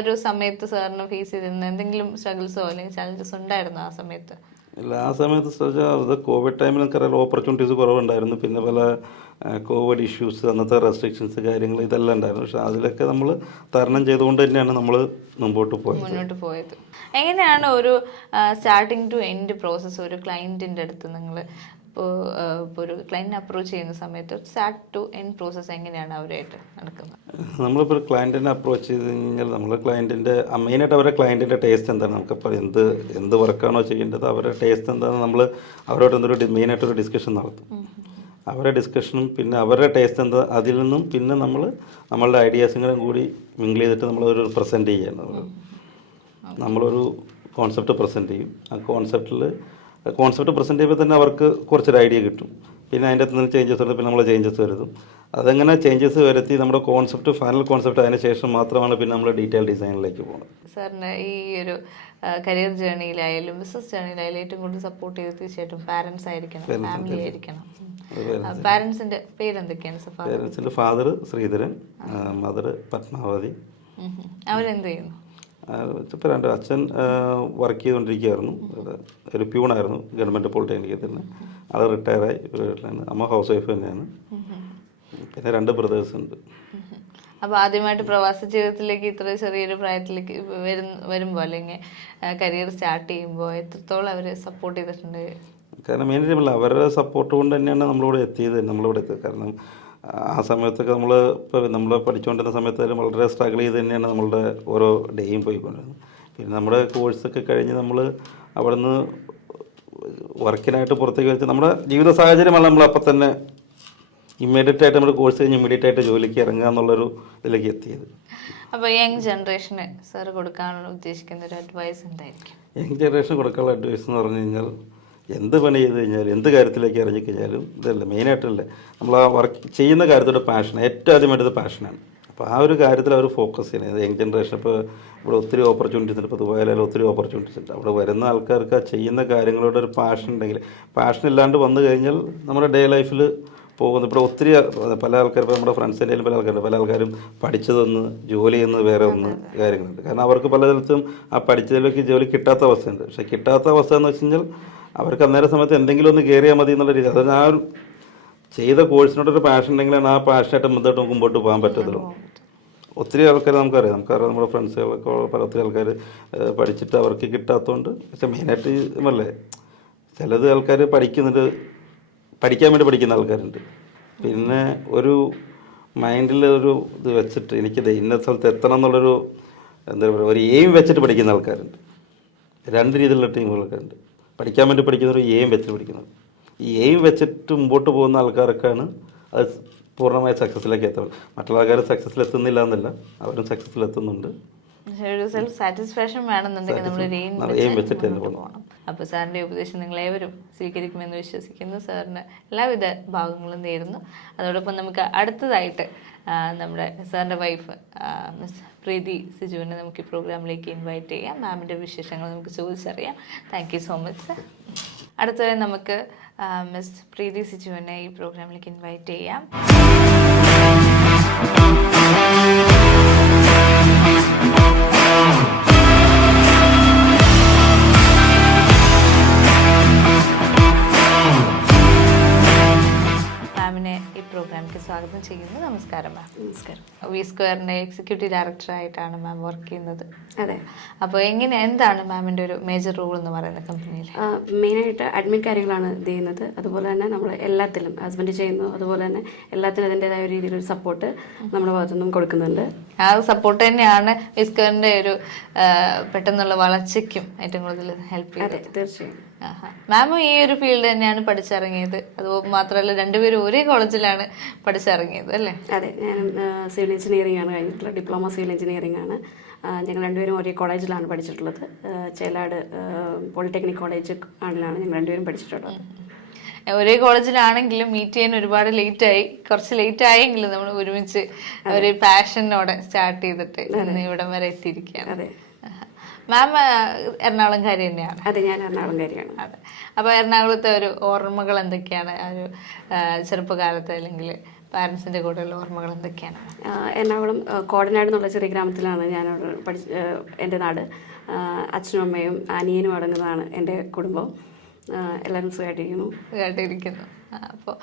ഒരു സമയത്ത് സാറിന് ഫേസ് ചെയ്തിരുന്നത്? എന്തെങ്കിലും സ്ട്രഗിൾസോ അല്ലെങ്കിൽ ചലഞ്ചസ് ഉണ്ടായിരുന്നോ ആ സമയത്ത്? ഇല്ല, ആ സമയത്ത് അത് കോവിഡ് ടൈമിൽ നമുക്കറിയാം ഓപ്പർച്യൂണിറ്റീസ് കുറവുണ്ടായിരുന്നു. പിന്നെ പല കോവിഡ് ഇഷ്യൂസ്, അന്നത്തെ റെസ്ട്രിക്ഷൻസ് കാര്യങ്ങൾ ഇതെല്ലാം ഉണ്ടായിരുന്നു. പക്ഷെ അതിലൊക്കെ നമ്മൾ തരണം ചെയ്തുകൊണ്ട് തന്നെയാണ് നമ്മൾ മുന്നോട്ട് പോയത്. എങ്ങനെയാണ് ഒരു സ്റ്റാർട്ടിങ് ടു എൻഡ് പ്രോസസ്സ് ഒരു ക്ലയൻറ്റിൻ്റെ അടുത്ത് നിങ്ങൾ ഇപ്പോൾ ഒരു ക്ലയൻറ്റിനെ അപ്രോച്ച് ചെയ്യുന്ന സമയത്ത് സ്റ്റാർട്ട് ടു എൻഡ് പ്രോസസ്സ് എങ്ങനെയാണ് അവരായിട്ട് നടക്കുന്നത്? നമ്മളിപ്പോൾ ഒരു ക്ലയൻറ്റിനെ അപ്രോച്ച് ചെയ്ത് കഴിഞ്ഞാൽ നമ്മൾ ക്ലയൻറ്റിൻ്റെ മെയിനായിട്ട് അവരുടെ ക്ലയൻറ്റിൻ്റെ ടേസ്റ്റ് എന്താണ്, നമുക്കിപ്പോൾ എന്ത് വർക്കാണോ ചെയ്യേണ്ടത് അവരുടെ ടേസ്റ്റ് എന്താണെന്ന് നമ്മൾ അവരോട് മെയിനായിട്ടൊരു ഡിസ്കഷൻ നടത്തും. അവരുടെ ഡിസ്കഷനും പിന്നെ അവരുടെ ടേസ്റ്റ് എന്താ അതിൽ നിന്നും പിന്നെ നമ്മളുടെ ഐഡിയാസും കൂടി മിങ്കിൾ ചെയ്തിട്ട് നമ്മളൊരു പ്രസൻറ്റ് ചെയ്യണം. നമ്മളൊരു കോൺസെപ്റ്റ് പ്രസൻറ്റ് ചെയ്യും. ആ കോൺസെപ്റ്റ് പ്രസൻറ്റ് ചെയ്യുമ്പോൾ തന്നെ അവർക്ക് കുറച്ചൊരു ഐഡിയ കിട്ടും. പിന്നെ അതിൻ്റെ അകത്ത് നിന്ന് ചേഞ്ചസ് വരുത്തും, പിന്നെ നമ്മൾ ചേഞ്ചസ് വരുത്തും. അതെങ്ങനെ ചേഞ്ചസ് വരുത്തി നമ്മുടെ ഫൈനൽ കോൺസെപ്റ്റ് അതിന് ശേഷം മാത്രമാണ് പിന്നെ നമ്മൾ ഡീറ്റെയിൽ ഡിസൈനിലേക്ക് പോകുന്നത്. സാറിന് ഈ ഒരു കരിയർ ജേർണിയിലായാലും ബിസിനസ് ജേർണിയിലായാലും ഏറ്റവും കൂടുതൽ സപ്പോർട്ട് ചെയ്ത് തീർച്ചയായിട്ടും പാരൻസ് ആയിരിക്കണം, ഫാമിലി ആയിരിക്കണം. പാരൻസിന്റെ പേരെന്തൊക്കെയാണ്? പാരൻസിന്റെ ഫാദർ ശ്രീധരൻ, മദർ പത്മാവതി. അവരെന്ത് ചെയ്യുന്നു? ഇപ്പോൾ അച്ഛൻ വർക്ക് ചെയ്തുകൊണ്ടിരിക്കുകയായിരുന്നു, ഒരു പ്യൂണായിരുന്നു ഗവൺമെൻറ് പോളിടെക്നിക്കിൽ തന്നെ. ആൾ റിട്ടയറായി വീട്ടിലാണ്. അമ്മ ഹൗസ് വൈഫ് തന്നെയാണ്. പിന്നെ 2 ബ്രദേഴ്സ് ഉണ്ട്. അപ്പോൾ ആദ്യമായിട്ട് പ്രവാസ ജീവിതത്തിലേക്ക് ഇത്ര ചെറിയൊരു പ്രായത്തിലേക്ക് വരുമ്പോൾ അല്ലെങ്കിൽ കരിയർ സ്റ്റാർട്ട് ചെയ്യുമ്പോൾ എത്രത്തോളം അവർ സപ്പോർട്ട് ചെയ്തിട്ടുണ്ട്? കാരണം മെയിനായിട്ട് അവരുടെ സപ്പോർട്ട് കൊണ്ട് തന്നെയാണ് നമ്മളിവിടെ എത്തിയത്. കാരണം ആ സമയത്തൊക്കെ നമ്മൾ പഠിച്ചുകൊണ്ടിരുന്ന സമയത്തായാലും വളരെ സ്ട്രഗിൾ ചെയ്ത് തന്നെയാണ് നമ്മളുടെ ഓരോ ഡേയും പോയിക്കൊണ്ടിരുന്നത്. പിന്നെ നമ്മുടെ കോഴ്സൊക്കെ കഴിഞ്ഞ് നമ്മൾ അവിടെ നിന്ന് വർക്കിനായിട്ട് പുറത്തേക്ക് വെച്ച് നമ്മുടെ ജീവിത സാഹചര്യമാണ് നമ്മൾ അപ്പം തന്നെ ഇമ്മീഡിയറ്റ് ആയിട്ട് നമ്മുടെ കോഴ്സ് കഴിഞ്ഞ് ഇമ്മീഡിയറ്റ് ആയിട്ട് ജോലിക്ക് ഇറങ്ങുക എന്നുള്ളൊരു ഇതിലേക്ക് എത്തിയത്. അപ്പോൾ യങ് ജനറേഷന് സാർ കൊടുക്കാനുള്ള ഉദ്ദേശിക്കുന്ന ഒരു അഡ്വൈസ് എന്തായിരിക്കും? യങ് ജനറേഷൻ കൊടുക്കാനുള്ള അഡ്വൈസ് എന്ന് പറഞ്ഞു കഴിഞ്ഞാൽ എന്ത് പണി ചെയ്ത് കഴിഞ്ഞാലും എന്ത് കാര്യത്തിലേക്ക് ഇറങ്ങിക്കഴിഞ്ഞാലും ഇതല്ല മെയിനായിട്ടല്ലേ നമ്മൾ ആ വർക്ക് ചെയ്യുന്ന കാര്യത്തോടെ പാഷൻ, ഏറ്റവും ആദ്യമായിട്ടത് പാഷനാണ്. അപ്പോൾ ആ ഒരു കാര്യത്തിൽ അവർ ഫോക്കസ് ചെയ്യുന്നത്. യങ് ജനറേഷൻ ഇപ്പോൾ ഇവിടെ ഒത്തിരി ഓപ്പർച്യൂണിറ്റീസ് ഉണ്ട്. ഇപ്പോൾ ദുബായിലായാലും ഒത്തിരി ഓപ്പർച്യൂണിറ്റീസ് ഉണ്ട്. അവിടെ വരുന്ന ആൾക്കാർക്ക് ആ ചെയ്യുന്ന കാര്യങ്ങളോട് ഒരു പാഷൻ ഉണ്ടെങ്കിൽ, പാഷൻ ഇല്ലാണ്ട് വന്നു കഴിഞ്ഞാൽ നമ്മുടെ ഡേ ലൈഫിൽ പോകുന്നു. ഇപ്പോൾ ഒത്തിരി പല ആൾക്കാർ, ഇപ്പോൾ നമ്മുടെ ഫ്രണ്ട്സിൻ്റെ പല ആൾക്കാരും പഠിച്ചതൊന്ന് ജോലി ചെയ്യുന്നത് വേറെ ഒന്ന് കാര്യങ്ങളുണ്ട്. കാരണം അവർക്ക് പല സ്ഥലത്തും ആ പഠിച്ചതിലേക്ക് ജോലി കിട്ടാത്ത അവസ്ഥയുണ്ട്. പക്ഷേ കിട്ടാത്ത അവസ്ഥ എന്ന് വെച്ച് കഴിഞ്ഞാൽ അവർക്ക് അന്നേരം സമയത്ത് എന്തെങ്കിലും ഒന്ന് കയറിയാൽ മതി എന്നുള്ള രീതി. അതായത് ആ ഒരു ചെയ്ത കോഴ്സിനോടൊരു പാഷൻ ഉണ്ടെങ്കിലാണ് ആ പാഷനായിട്ട് മുമ്പോട്ട് മുമ്പോട്ട് പോകാൻ പറ്റത്തുള്ളൂ. ഒത്തിരി ആൾക്കാർ നമുക്കറിയാം നമ്മുടെ ഫ്രണ്ട്സുകളൊക്കെ പല ഒത്തിരി ആൾക്കാർ പഠിച്ചിട്ട് അവർക്ക് കിട്ടാത്തതുകൊണ്ട്. പക്ഷേ മെയിനായിട്ട് അല്ലേ, ചിലത് ആൾക്കാർ പഠിക്കുന്നുണ്ട്, പഠിക്കാൻ വേണ്ടി പഠിക്കുന്ന ആൾക്കാരുണ്ട്. പിന്നെ ഒരു മൈൻഡിൽ ഒരു ഇത് വെച്ചിട്ട് എനിക്കിത് ഇന്ന സ്ഥലത്ത് എത്തണം എന്നുള്ളൊരു എന്താ പറയുക, ഒരു എയിം വെച്ചിട്ട് പഠിക്കുന്ന ആൾക്കാരുണ്ട്. രണ്ട് രീതിയിലുള്ള ടീമുകളൊക്കെ ഉണ്ട്. പഠിക്കാൻ വേണ്ടി പഠിക്കുന്നവർ എയിം വെച്ചിട്ട് പഠിക്കുന്നത്. ഈ എയിം വെച്ചിട്ട് മുമ്പോട്ട് പോകുന്ന ആൾക്കാർക്കാണ് അത് പൂർണ്ണമായ സക്സസ്സിലേക്ക് എത്തുന്നത്. മറ്റുള്ള ആൾക്കാർ സക്സസ്സിൽ എത്തുന്നില്ല എന്നല്ല, അവരും സക്സസ്സിൽ എത്തുന്നുണ്ട്. ഒരു സെൽഫ് സാറ്റിസ്ഫാക്ഷൻ വേണമെന്നുണ്ടെങ്കിൽ നമ്മൾ എയിം വെച്ചിട്ട് പോകണം. അപ്പോൾ സാറിൻ്റെ ഉപദേശം നിങ്ങളേവരും സ്വീകരിക്കുമെന്ന് വിശ്വസിക്കുന്നു. സാറിന് എല്ലാവിധ ഭാഗങ്ങളും നേരുന്നു. അതോടൊപ്പം നമുക്ക് അടുത്തതായിട്ട് നമ്മുടെ സാറിൻ്റെ വൈഫ് മിസ് പ്രീതി സിജുവിനെ നമുക്ക് ഈ പ്രോഗ്രാമിലേക്ക് ഇൻവൈറ്റ് ചെയ്യാം. മാമിൻ്റെ വിശേഷങ്ങൾ നമുക്ക് ചോദിച്ചറിയാം. Thank you so much sir. അടുത്തതായി നമുക്ക് മിസ് പ്രീതി സിജുവിനെ ഈ പ്രോഗ്രാമിലേക്ക് ഇൻവൈറ്റ് ചെയ്യാം. മാമിനെ ഈ പ്രോഗ്രാമിലേക്ക് സ്വാഗതം ചെയ്യുന്നു. നമസ്കാരം മാം. നമസ്കാരം. വി സ്ക്വയറിൻ്റെ എക്സിക്യൂട്ടീവ് ഡയറക്ടറായിട്ടാണ് മാം വർക്ക് ചെയ്യുന്നത്. അതെ. അപ്പോൾ എന്താണ് മാമിൻ്റെ ഒരു മേജർ റോൾ എന്ന് പറയുന്ന കമ്പനിയിൽ? മെയിനായിട്ട് അഡ്മിൻ കാര്യങ്ങളാണ് ഇത് ചെയ്യുന്നത്. അതുപോലെ തന്നെ നമ്മൾ എല്ലാത്തിലും ഹസ്ബൻഡ് ചെയ്യുന്നു. അതുപോലെ തന്നെ എല്ലാത്തിനും അതിൻ്റെതായ ഒരു രീതിയിലൊരു സപ്പോർട്ട് നമ്മുടെ ഭാഗത്തുനിന്നും കൊടുക്കുന്നുണ്ട്. ആ സപ്പോർട്ട് തന്നെയാണ് വി സ്ക്വയറിൻ്റെ ഒരു പെട്ടെന്നുള്ള വളർച്ചയ്ക്കും ഏറ്റവും കൂടുതൽ ഹെൽപ്പ് ചെയ്തത്. തീർച്ചയായും. മാമും ഈ ഒരു ഫീൽഡ് തന്നെയാണ് പഠിച്ചിറങ്ങിയത്. അത് മാത്രമല്ല രണ്ടുപേരും ഒരേ കോളേജിലാണ് പഠിച്ചിറങ്ങിയത് അല്ലേ? അതെ, ഞാൻ സിവിൽ എഞ്ചിനീയറിംഗ് ആണ് കഴിഞ്ഞിട്ടുള്ളത്. ഡിപ്ലോമ സിവിൽ എഞ്ചിനീയറിംഗ് ആണ്. ഞങ്ങൾ രണ്ടുപേരും ഒരേ കോളേജിലാണ് പഠിച്ചിട്ടുള്ളത്. ചേലാട് പോളിടെക്നിക് കോളേജ് ആണിലാണ് ഞങ്ങൾ രണ്ടുപേരും പഠിച്ചിട്ടുള്ളത്. ഒരേ കോളേജിലാണെങ്കിലും മീറ്റ് ചെയ്യാൻ ഒരുപാട് കുറച്ച് ലേറ്റ് ആയെങ്കിലും നമ്മൾ ഒരുമിച്ച് ഒരു പാഷനോടെ സ്റ്റാർട്ട് ചെയ്തിട്ട് ഇവിടം വരെ എത്തിയിരിക്കുകയാണ്. അതെ. മാം എറണാകുളംകാരി തന്നെയാണ്? അതെ, ഞാൻ എറണാകുളംകാരിയാണ്. അതെ. അപ്പോൾ എറണാകുളത്തെ ഒരു ഓർമ്മകൾ എന്തൊക്കെയാണ്? ഒരു ചെറുപ്പകാലത്ത് അല്ലെങ്കിൽ പാരൻസിൻ്റെ കൂടെയുള്ള ഓർമ്മകൾ എന്തൊക്കെയാണ്? എറണാകുളം കോടനാട് എന്നുള്ള ചെറിയ ഗ്രാമത്തിലാണ് ഞാൻ എൻ്റെ നാട്. അച്ഛനും അമ്മയും അനിയനും അടങ്ങുന്നതാണ് എൻ്റെ കുടുംബം. എല്ലാവരും സുഖമായിട്ടിരിക്കുന്നു. അപ്പോൾ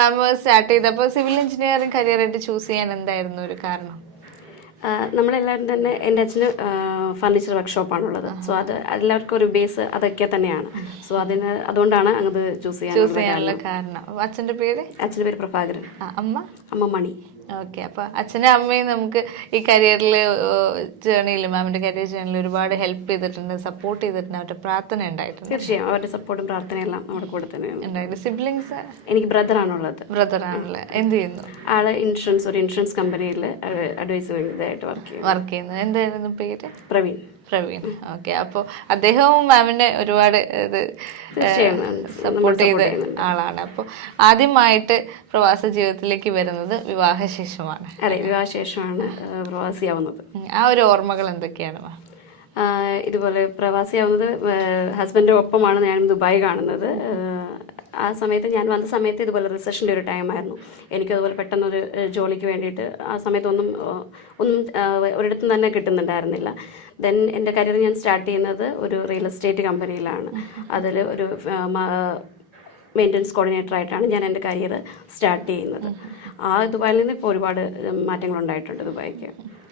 മാം സ്റ്റാർട്ട് ചെയ്തപ്പോൾ സിവിൽ എഞ്ചിനീയറിംഗ് കരിയറായിട്ട് ചൂസ് ചെയ്യാൻ എന്തായിരുന്നു ഒരു കാരണം? നമ്മളെല്ലാവരും തന്നെ, എൻ്റെ അച്ഛന് ഫർണിച്ചർ വർക്ക്ഷോപ്പാണുള്ളത്. സോ അത് എല്ലാവർക്കും ഒരു ബേസ് അതൊക്കെ തന്നെയാണ്. സോ അതുകൊണ്ടാണ് അത് ചൂസ് ചെയ്യാനുള്ള കാരണം. അച്ഛൻ്റെ പേര് പ്രഭാകരൻ. അമ്മ മണി. ഓക്കെ. അപ്പോൾ അച്ഛനും അമ്മയും നമുക്ക് ഈ കരിയറിൽ മാമിൻ്റെ കരിയർ ജേർണിയിൽ ഒരുപാട് ഹെൽപ്പ് ചെയ്തിട്ടുണ്ട്, സപ്പോർട്ട് ചെയ്തിട്ടുണ്ട്. അവരുടെ പ്രാർത്ഥന ഉണ്ടായിട്ടുണ്ട്. തീർച്ചയായും അവരുടെ സപ്പോർട്ടും പ്രാർത്ഥനയെല്ലാം നമ്മുടെ കൂടെ തന്നെയാണ് ഉണ്ടായിട്ട്. സിബ്ലിങ്സ്? എനിക്ക് ബ്രദറാണുള്ളത്. എന്ത് ചെയ്യുന്നു? ആള് ഒരു ഇൻഷുറൻസ് കമ്പനിയിൽ അഡ്വൈസറായിട്ട് വർക്ക് ചെയ്യുന്നു. എന്തായിരുന്നു പേര്? പ്രവീൺ. ഓക്കെ. അപ്പോൾ അദ്ദേഹവും മാമിനെ ഒരുപാട് സപ്പോർട്ട് ചെയ്ത ആളാണ്. അപ്പോൾ ആദ്യമായിട്ട് പ്രവാസ ജീവിതത്തിലേക്ക് വരുന്നത് വിവാഹശേഷമാണ്. അതെ, വിവാഹശേഷമാണ് പ്രവാസിയാവുന്നത്. ആ ഒരു ഓർമ്മകൾ എന്തൊക്കെയാണ് മാം? ഇതുപോലെ പ്രവാസിയാവുന്നത് ഹസ്ബൻഡിൻ്റെ ഒപ്പമാണ് ഞാൻ ദുബായ് കാണുന്നത്. ആ സമയത്ത് ഞാൻ വന്ന സമയത്ത് ഇതുപോലെ റിസഷൻ്റെ ഒരു ടൈമായിരുന്നു. എനിക്കതുപോലെ പെട്ടെന്നൊരു ജോലിക്ക് വേണ്ടിയിട്ട് ആ സമയത്ത് ഒന്നും ഒരിടത്തും തന്നെ കിട്ടുന്നുണ്ടായിരുന്നില്ല. ദെൻ എൻ്റെ കരിയർ ഞാൻ സ്റ്റാർട്ട് ചെയ്യുന്നത് ഒരു റിയൽ എസ്റ്റേറ്റ് കമ്പനിയിലാണ്. അതിൽ ഒരു മെയിൻ്റനൻസ് കോർഡിനേറ്ററായിട്ടാണ് ഞാൻ എൻ്റെ കരിയർ സ്റ്റാർട്ട് ചെയ്യുന്നത്. ആ ദുബായിൽ നിന്ന് ഇപ്പോൾ ഒരുപാട് മാറ്റങ്ങളുണ്ടായിട്ടുണ്ട് ദുബായിക്ക്.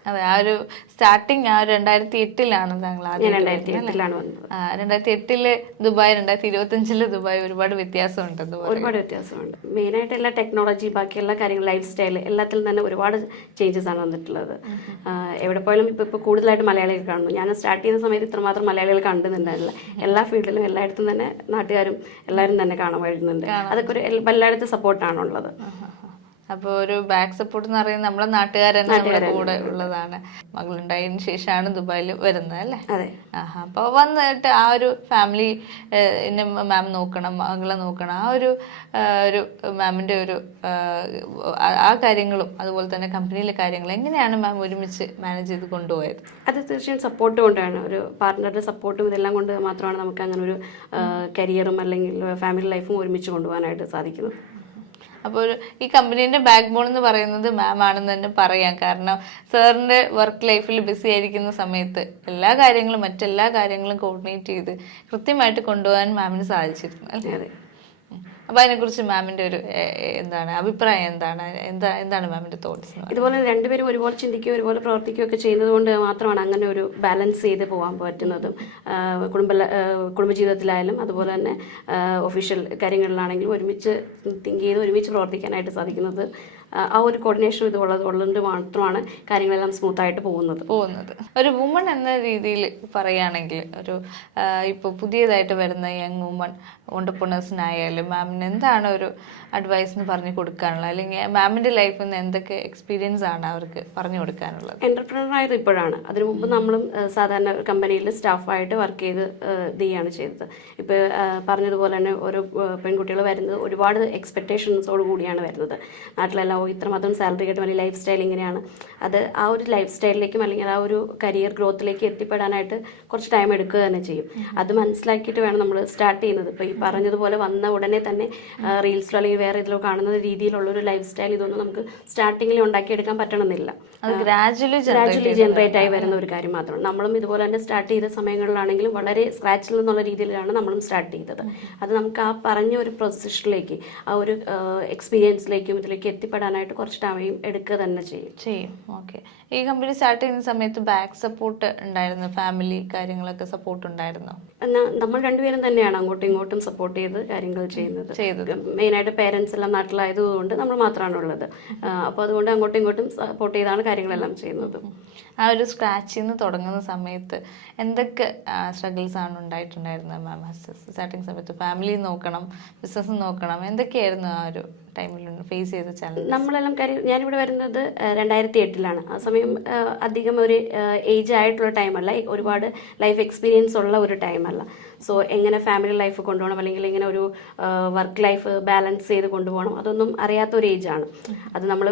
അതെ, ആ ഒരു സ്റ്റാർട്ടിങ് 2008 താങ്കൾ ആദ്യം? 2008 വന്നത്. 2008 ദുബായ്, 2025 ദുബായ് ഒരുപാട് വ്യത്യാസമുണ്ട്. ഒരുപാട് വ്യത്യാസമുണ്ട്. മെയിനായിട്ട് എല്ലാ ടെക്നോളജി, ബാക്കി എല്ലാ കാര്യങ്ങളും, ലൈഫ് സ്റ്റൈൽ, എല്ലാത്തിലും തന്നെ ഒരുപാട് ചേഞ്ചസ് ആണ് വന്നിട്ടുള്ളത്. എവിടെ പോയാലും ഇപ്പോൾ കൂടുതലായിട്ട് മലയാളികൾ കാണുന്നു. ഞാൻ സ്റ്റാർട്ട് ചെയ്യുന്ന സമയത്ത് ഇത്രമാത്രം മലയാളികൾ കണ്ടുന്നുണ്ടായിരുന്നില്ല. എല്ലാ ഫീൽഡിലും എല്ലായിടത്തും തന്നെ നാട്ടുകാരും എല്ലാവരും തന്നെ കാണാൻ വരുന്നുണ്ട്. അതൊക്കെ ഒരു എല്ലായിടത്തും സപ്പോർട്ടാണുള്ളത്. അപ്പോൾ ഒരു ബാക്ക് സപ്പോർട്ട് എന്ന് പറയുന്നത് നമ്മളെ നാട്ടുകാരൻ നമ്മുടെ കൂടെ ഉള്ളതാണ്. മകളുണ്ടായതിനു ശേഷമാണ് ദുബായിൽ വരുന്നത് അല്ലേ? അതെ. ആഹാ. അപ്പോൾ വന്നിട്ട് ആ ഒരു ഫാമിലി മാം നോക്കണം, മകളെ നോക്കണം, ആ ഒരു മാമിൻ്റെ ഒരു ആ കാര്യങ്ങളും അതുപോലെ തന്നെ കമ്പനിയിലെ കാര്യങ്ങളും എങ്ങനെയാണ് മാം ഒരുമിച്ച് മാനേജ് ചെയ്ത് കൊണ്ടുപോയത്? അത് തീർച്ചയായും സപ്പോർട്ട് കൊണ്ടാണ്, ഒരു പാർട്ട്ണറുടെ സപ്പോർട്ടും ഇതെല്ലാം കൊണ്ട് മാത്രമാണ് നമുക്ക് അങ്ങനെ ഒരു കരിയറും അല്ലെങ്കിൽ ഫാമിലി ലൈഫും ഒരുമിച്ച് കൊണ്ടുപോകാനായിട്ട് സാധിക്കുന്നത്. അപ്പോൾ ഈ കമ്പനീൻ്റെ ബാക്ക് ബോൺ എന്ന് പറയുന്നത് മാം ആണെന്ന് തന്നെ പറയാം. കാരണം സാറിൻ്റെ വർക്ക് ലൈഫിൽ ബിസി ആയിരിക്കുന്ന സമയത്ത് മറ്റെല്ലാ കാര്യങ്ങളും കോർഡിനേറ്റ് ചെയ്ത് കൃത്യമായിട്ട് കൊണ്ടുപോകാൻ മാമിന് സാധിച്ചിരുന്നു അല്ലേ? അതെ. അപ്പോൾ അതിനെക്കുറിച്ച് മാമിൻ്റെ ഒരു അഭിപ്രായം എന്താണ് മാമിൻ്റെ തോട്ട്സ്? ഇതുപോലെ രണ്ടുപേരും ഒരുപോലെ ചിന്തിക്കുകയോ ഒരുപോലെ പ്രവർത്തിക്കുകയോ ഒക്കെ ചെയ്യുന്നത് കൊണ്ട് മാത്രമാണ് അങ്ങനെ ഒരു ബാലൻസ് ചെയ്ത് പോകാൻ പറ്റുന്നതും. കുടുംബജീവിതത്തിലായാലും അതുപോലെ തന്നെ ഒഫീഷ്യൽ കാര്യങ്ങളിലാണെങ്കിലും ഒരുമിച്ച് തിങ്ക് ചെയ്ത് ഒരുമിച്ച് പ്രവർത്തിക്കാനായിട്ട് സാധിക്കുന്നത്. ആ ഒരു കോർഡിനേഷൻ ഉള്ളതുകൊണ്ട് മാത്രമാണ് കാര്യങ്ങളെല്ലാം സ്മൂത്തായിട്ട് പോകുന്നത്. ഒരു വുമൺ എന്ന രീതിയിൽ പറയുകയാണെങ്കിൽ ഇപ്പോൾ പുതിയതായിട്ട് വരുന്ന യങ് വുമൺ ഓണ്ടർപ്രണേഴ്സിനായാലും മാമിന് എന്താണ് ഒരു അഡ്വൈസ് എന്ന് പറഞ്ഞു കൊടുക്കാനുള്ളത്, അല്ലെങ്കിൽ മാമിൻ്റെ ലൈഫിൽ നിന്ന് എന്തൊക്കെ എക്സ്പീരിയൻസ് ആണ് അവർക്ക് പറഞ്ഞു കൊടുക്കാനുള്ളത്? എന്റർപ്രണർ ആയത് ഇപ്പോഴാണ്. അതിനു മുമ്പ് നമ്മളും സാധാരണ കമ്പനിയിൽ സ്റ്റാഫായിട്ട് വർക്ക് ചെയ്ത് ചെയ്യുകയാണ് ചെയ്തത്. ഇപ്പോൾ പറഞ്ഞതുപോലെ തന്നെ ഓരോ പെൺകുട്ടികൾ വരുന്നത് ഒരുപാട് എക്സ്പെക്ടേഷൻസോട് കൂടിയാണ് വരുന്നത്. നാട്ടിലെല്ലാം ഇത്രമാത്രം സാലറി കിട്ടും, അല്ലെങ്കിൽ ലൈഫ് സ്റ്റൈൽ ഇങ്ങനെയാണ്. അത് ആ ഒരു ലൈഫ് സ്റ്റൈലിലേക്കും അല്ലെങ്കിൽ ആ ഒരു കരിയർ ഗ്രോത്തിലേക്ക് എത്തിപ്പെടാനായിട്ട് കുറച്ച് ടൈം എടുക്കുക തന്നെ ചെയ്യും. അത് മനസ്സിലാക്കിയിട്ട് വേണം നമ്മൾ സ്റ്റാർട്ട് ചെയ്യുന്നത്. ഇപ്പോൾ ഈ പറഞ്ഞതുപോലെ വന്ന ഉടനെ തന്നെ റീൽസിലോ അല്ലെങ്കിൽ വേറെ ഇതിലോ കാണുന്ന രീതിയിലുള്ളൊരു ലൈഫ് സ്റ്റൈൽ ഇതൊന്നും നമുക്ക് സ്റ്റാർട്ടിങ്ങിൽ ഉണ്ടാക്കിയെടുക്കാൻ പറ്റണമെന്നില്ല. ഗ്രാജുവലി ജനറേറ്റ് ആയി വരുന്ന ഒരു കാര്യം മാത്രമാണ്. നമ്മളും ഇതുപോലെ തന്നെ സ്റ്റാർട്ട് ചെയ്ത സമയങ്ങളിലാണെങ്കിലും വളരെ സ്ക്രാച്ചിൽ നിന്നുള്ള രീതിയിലാണ് നമ്മളും സ്റ്റാർട്ട് ചെയ്തത്. അത് നമുക്ക് ആ പറഞ്ഞ ഒരു പൊസിഷനിലേക്ക്, ആ ഒരു എക്സ്പീരിയൻസിലേക്കും ഇതിലേക്ക് എത്തിപ്പെടാനായിട്ട് കുറച്ച് ടൈം എടുക്കുക തന്നെ ചെയ്യും. ഓക്കെ. ഈ കമ്പനി സ്റ്റാർട്ട് ചെയ്യുന്ന സമയത്ത് ബാക്ക് സപ്പോർട്ട് ഉണ്ടായിരുന്നു, ഫാമിലി കാര്യങ്ങളൊക്കെ സപ്പോർട്ട് ഉണ്ടായിരുന്നു? നമ്മൾ രണ്ടുപേരും തന്നെയാണ് അങ്ങോട്ടും ഇങ്ങോട്ടും സപ്പോർട്ട് ചെയ്ത് കാര്യങ്ങൾ ചെയ്യുന്നത്. മെയിനായിട്ട് പേരൻസ് എല്ലാം നാട്ടിലായതുകൊണ്ട് നമ്മൾ മാത്രമാണ് ഉള്ളത്. അപ്പോൾ അതുകൊണ്ട് അങ്ങോട്ടും ഇങ്ങോട്ടും സപ്പോർട്ട് ചെയ്താണ് കാര്യങ്ങളെല്ലാം ചെയ്യുന്നത്. ആ ഒരു സ്ക്രാച്ചിൽ നിന്ന് തുടങ്ങുന്ന സമയത്ത് എന്തൊക്കെ സ്ട്രഗിൾസ് ആണ് ഉണ്ടായിട്ടുണ്ടായിരുന്നത് മാം? സ്റ്റാർട്ടിങ് സമയത്ത് ഫാമിലി നോക്കണം, ബിസിനസ് നോക്കണം, എന്തൊക്കെയായിരുന്നു ആ ഒരു ടൈമിൽ ഫേസ് ചെയ്ത ചാലഞ്ച്? നമ്മളെല്ലാം ഞാനിവിടെ വരുന്നത് 2008 ആ സമയം അധികം ഒരു ഏജ് ആയിട്ടുള്ള ടൈമല്ല, ഒരുപാട് ലൈഫ് എക്സ്പീരിയൻസ് ഉള്ള ഒരു ടൈമല്ല. സോ എങ്ങനെ ഫാമിലി ലൈഫ് കൊണ്ടുപോകണം അല്ലെങ്കിൽ എങ്ങനെ ഒരു വർക്ക് ലൈഫ് ബാലൻസ് ചെയ്ത് കൊണ്ടുപോകണം അതൊന്നും അറിയാത്ത ഒരു ഏജാണ്. അത് നമ്മൾ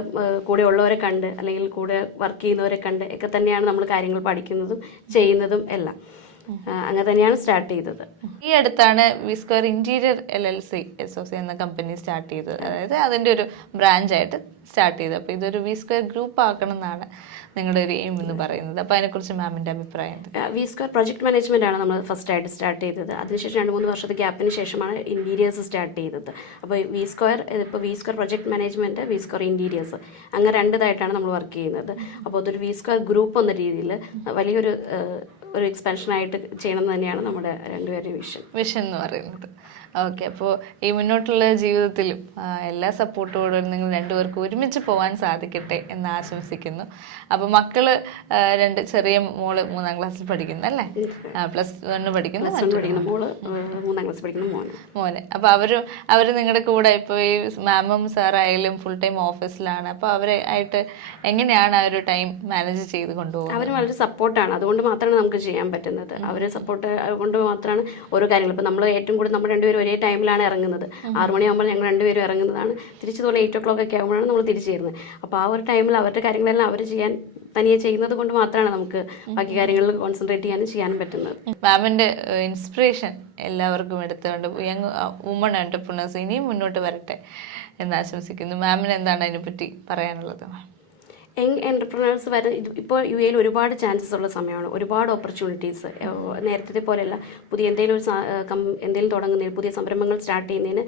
കൂടെ ഉള്ളവരെ കണ്ട് അല്ലെങ്കിൽ കൂടെ വർക്ക് ചെയ്യുന്നവരെ കണ്ട് ഒക്കെ തന്നെയാണ് നമ്മൾ കാര്യങ്ങൾ പഠിക്കുന്നതും ചെയ്യുന്നതും എല്ലാം. അങ്ങനെ തന്നെയാണ് സ്റ്റാർട്ട് ചെയ്തത്. ഈ അടുത്താണ് വിസ്ക്വയർ ഇന്റീരിയർ LLC SOC എന്ന കമ്പനി സ്റ്റാർട്ട് ചെയ്തത്, അതായത് അതിൻ്റെ ഒരു ബ്രാഞ്ചായിട്ട് സ്റ്റാർട്ട് ചെയ്തത്. അപ്പോൾ ഇതൊരു വിസ്ക്വയർ ഗ്രൂപ്പ് ആക്കണം എന്നാണ് നിങ്ങളുടെ ഒരു എയിം എന്ന് പറയുന്നത്. അപ്പോൾ അതിനെക്കുറിച്ച് മാമിൻ്റെ അഭിപ്രായം? വിസ്ക്വയർ പ്രൊജക്ട് മാനേജ്മെന്റ് ആണ് നമ്മൾ ഫസ്റ്റ് ആയിട്ട് സ്റ്റാർട്ട് ചെയ്തത്. അതിനുശേഷം 2-3 വർഷത്തെ ഗ്യാപ്പിന് ശേഷമാണ് ഇന്റീരിയേഴ്സ് സ്റ്റാർട്ട് ചെയ്തത്. അപ്പോൾ വിസ്ക്വയർ പ്രൊജക്ട് മാനേജ്മെന്റ്, വിസ്ക്വയർ ഇന്റീരിയേഴ്സ് അങ്ങനെ രണ്ടിതായിട്ടാണ് നമ്മൾ വർക്ക് ചെയ്യുന്നത്. അപ്പോൾ അതൊരു വിസ്ക്വയർ ഗ്രൂപ്പ് എന്ന രീതിയിൽ വലിയൊരു എക്സ്പാൻഷനായിട്ട് ചെയ്യണം എന്ന് തന്നെയാണ് നമ്മുടെ രണ്ടുപേരുടെയും വിഷൻ എന്ന് പറയുന്നത്. ഓക്കെ. അപ്പോൾ ഈ മുന്നോട്ടുള്ള ജീവിതത്തിലും എല്ലാ സപ്പോർട്ടോടും നിങ്ങൾ രണ്ടുപേർക്കും ഒരുമിച്ച് പോകാൻ സാധിക്കട്ടെ എന്ന് ആശംസിക്കുന്നു. അപ്പോൾ മക്കള് ചെറിയ മോള് 3ാം ക്ലാസ്സിൽ പഠിക്കുന്നു അല്ലേ? +1 പഠിക്കുന്നു, മോള് 3ാം ക്ലാസ്സിൽ പഠിക്കുന്ന മോന്. അപ്പോൾ അവര് നിങ്ങളുടെ കൂടെ ഇപ്പോൾ ഈ മാമും സാറായാലും ഫുൾ ടൈം ഓഫീസിലാണ്. അപ്പോൾ അവരെ ആയിട്ട് എങ്ങനെയാണ് ആ ഒരു ടൈം മാനേജ് ചെയ്ത് കൊണ്ടുപോകുന്നത്? അവർ വളരെ സപ്പോർട്ടാണ്. അതുകൊണ്ട് മാത്രമാണ് നമുക്ക് ചെയ്യാൻ പറ്റുന്നത്. അവർ സപ്പോർട്ട് കൊണ്ട് മാത്രമാണ് ഓരോ കാര്യങ്ങൾ. ഇപ്പോൾ നമ്മൾ ഏറ്റവും കൂടുതൽ നമ്മൾ രണ്ടുപേരും ഒരേ ടൈമിലാണ് ഇറങ്ങുന്നത്. 6 മണിയാകുമ്പോൾ ഞങ്ങൾ രണ്ടുപേരും ഇറങ്ങുന്നതാണ്. തിരിച്ചതുപോലെ 8 o'clock ഒക്കെ ആകുമ്പോഴാണ് നമ്മൾ തിരിച്ചു വരുന്നത്. അപ്പോൾ ആ ഒരു ടൈമിൽ അവരുടെ കാര്യങ്ങളെല്ലാം അവർ തനിയെ ചെയ്യുന്നത് കൊണ്ട് മാത്രമാണ് നമുക്ക് ബാക്കി കാര്യങ്ങളിൽ കോൺസെൻട്രേറ്റ് ചെയ്യാനും പറ്റുന്നത്. മാമിന്റെ ഇൻസ്പിറേഷൻ എല്ലാവർക്കും എടുത്തുകൊണ്ട് യങ് വുമൺ എന്റർപ്രണേഴ്സ് ഇനിയും മുന്നോട്ട് വരട്ടെ എന്ന് ആശംസിക്കുന്നു. മാമിന് എന്താണ് അതിനെപ്പറ്റി പറയാനുള്ളത്? യങ് എന്റർപ്രണേഴ്സ് ഇപ്പോൾ UAE ഒരുപാട് ചാൻസസ് ഉള്ള സമയമാണ്. ഒരുപാട് ഓപ്പർച്യൂണിറ്റീസ്. നേരത്തെ പോലെയല്ല, പുതിയ എന്തെങ്കിലും തുടങ്ങുന്നതിന്, പുതിയ സംരംഭങ്ങൾ സ്റ്റാർട്ട് ചെയ്യുന്നതിന്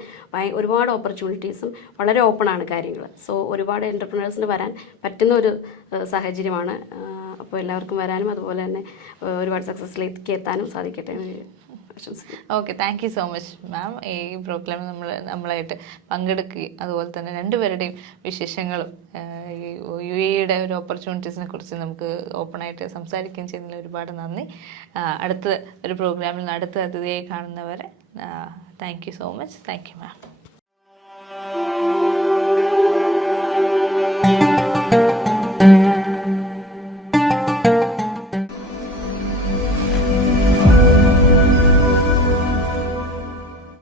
ഒരുപാട് ഓപ്പർച്യൂണിറ്റീസും വളരെ ഓപ്പൺ ആണ് കാര്യങ്ങൾ. സോ ഒരുപാട് എന്റർപ്രണേഴ്സിന് വരാൻ പറ്റുന്ന ഒരു സാഹചര്യമാണ്. അപ്പോൾ എല്ലാവർക്കും വരാനും അതുപോലെ തന്നെ ഒരുപാട് സക്സസ്സിലേക്ക് എത്താനും സാധിക്കട്ടെ എന്ന് okay. Thank you so much ma'am. ഈ പ്രോഗ്രാമിൽ നമ്മളായിട്ട് പങ്കെടുക്കുകയും അതുപോലെ തന്നെ രണ്ടുപേരുടെയും വിശേഷങ്ങളും UAEയുടെ ഒരു ഓപ്പർച്യൂണിറ്റീസിനെ കുറിച്ച് നമുക്ക് ഓപ്പണായിട്ട് സംസാരിക്കുകയും ചെയ്യുന്നതിൽ ഒരുപാട് നന്ദി. അടുത്ത ഒരു പ്രോഗ്രാമിൽ അടുത്ത അതിഥിയായി കാണുന്നവരെ thank you so much. Thank you ma'am. Thank you.